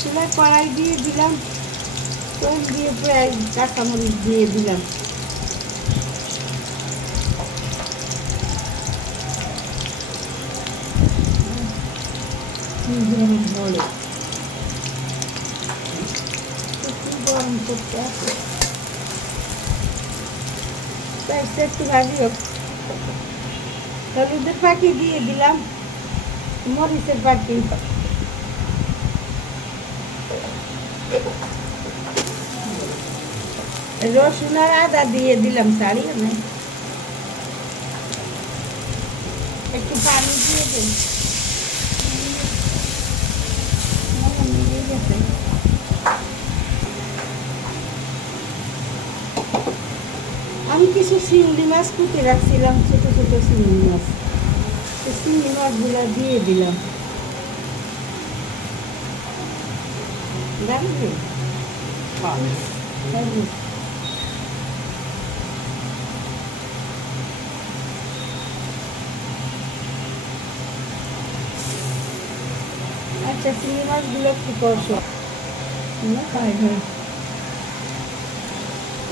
চুলায় কড়াই দিয়ে দিলাম, তেল দিয়ে পেঁয়াজ কাঁচামরিচ দিয়ে দিলাম। বলে গরম করতে আছে, একটু ভাজি হোক। হলুদের পাখি দিয়ে দিলাম, মরিচের পাখি, রসুন আর আদা দিয়ে দিলাম, ছাড়িয়ে নাই। একটু পানি দিয়ে দিন। আমি কিছু চিংড়ি মাছ কুটে রাখছিলাম, ছোট ছোট চিংড়ি মাছ, চিংড়ি মাছগুলো দিয়ে দিলাম। আচ্ছা, চিংড়ি মাছগুলো একটু কষো।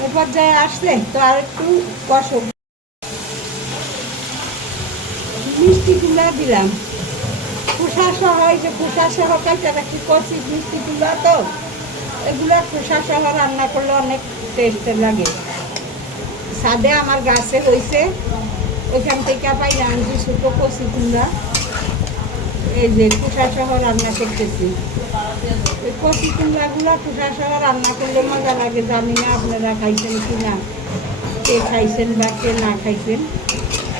এরপর যাই আসলে তো আর একটু কষো। মিষ্টি কুমড়া দিলাম, খোসা সহ, এই যে খোসা সহ কাঁচা রাখি কষি মিষ্টি কুমড়া, তো এগুলো খোসা সহ রান্না করলে অনেক টেস্ট লাগে। সাদে আমার গাছে হয়েছে, ওইখান থেকে পাইলে আনছি ছোটো কষি কুমড়া, এই যে খোসা সহ রান্না করতেছি। এই কষি কুমড়াগুলো খোসা সহ রান্না করলে মজা লাগে। জানি না আপনারা খাইছেন কি না, কে খাইছেন বা কে না খাইছেন,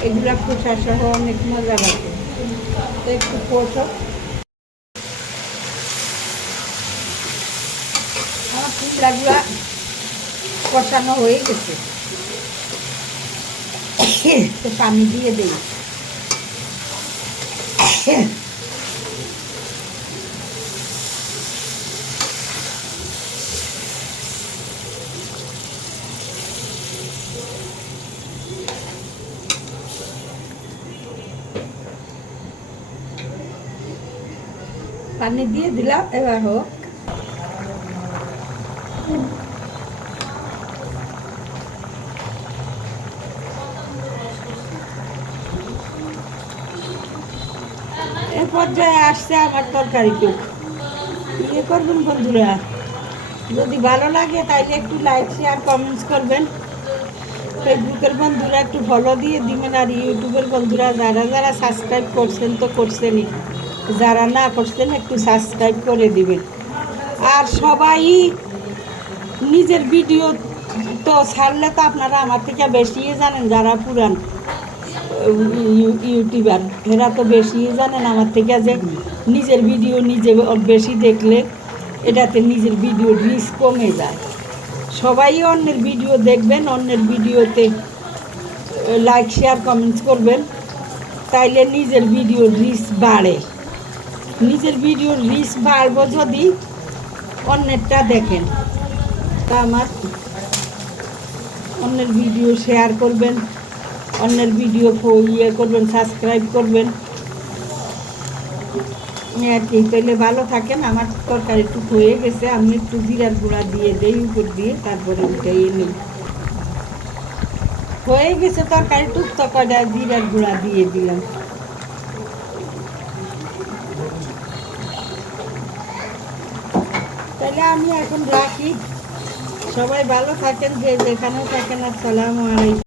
এগুলা খোসা সহ অনেক মজা লাগে। তো একটু কষো। আমার কুমড়াগুলা কষানো হয়ে গেছে, তো পানি দিয়ে দেই। পানি দিয়ে দিলাম, এবার হোক। এর পর্যায়ে আসছে আমার তরকারিটুক। ইয়ে করবেন বন্ধুরা, যদি ভালো লাগে তাইলে একটু লাইক শেয়ার কমেন্টস করবেন। ফেসবুকের বন্ধুরা একটু ফলো দিয়ে দিবেন, আর ইউটিউবের বন্ধুরা যারা যারা সাবস্ক্রাইব করছেন তো করছেনই, যারা না করছেন একটু সাবস্ক্রাইব করে দিবেন। আর সবাই নিজের ভিডিও তো ছাড়লে তো আপনারা আমার থেকে বেশি জানেন, যারা পুরান ইউটিউবার এরা তো বেশি জানেন আমার থেকে, যে নিজের ভিডিও নিজে বেশি দেখলে এটাতে নিজের ভিডিও রিচ কমে যায়। সবাই অন্যের ভিডিও দেখবেন, অন্যের ভিডিওতে লাইক শেয়ার কমেন্টস করবেন, তাইলে নিজের ভিডিওর রিচ বাড়ে। নিজের ভিডিওর রিচ বাড়বো যদি অন্যেরটা দেখেন। তা আমার অন্যের ভিডিও শেয়ার করবেন, অন্যের ভিডিও ইয়ে করবেন, সাবস্ক্রাইব করবেন আর কি। তাইলে ভালো থাকেন। আমার তরকারি একটু হয়ে গেছে, আমি একটু জিরার গুঁড়া দিয়ে দিই উপর দিয়ে, তারপরে উঠাইয়ে নিই। হয়ে গেছে তরকারি টুক, তো কয়টা জিরার গুঁড়া দিয়ে দিলাম। তাহলে আমি এখন রাখি। সবাই ভালো থাকেন, যে যেখানে থাকেন। আসসালামু আলাইকুম।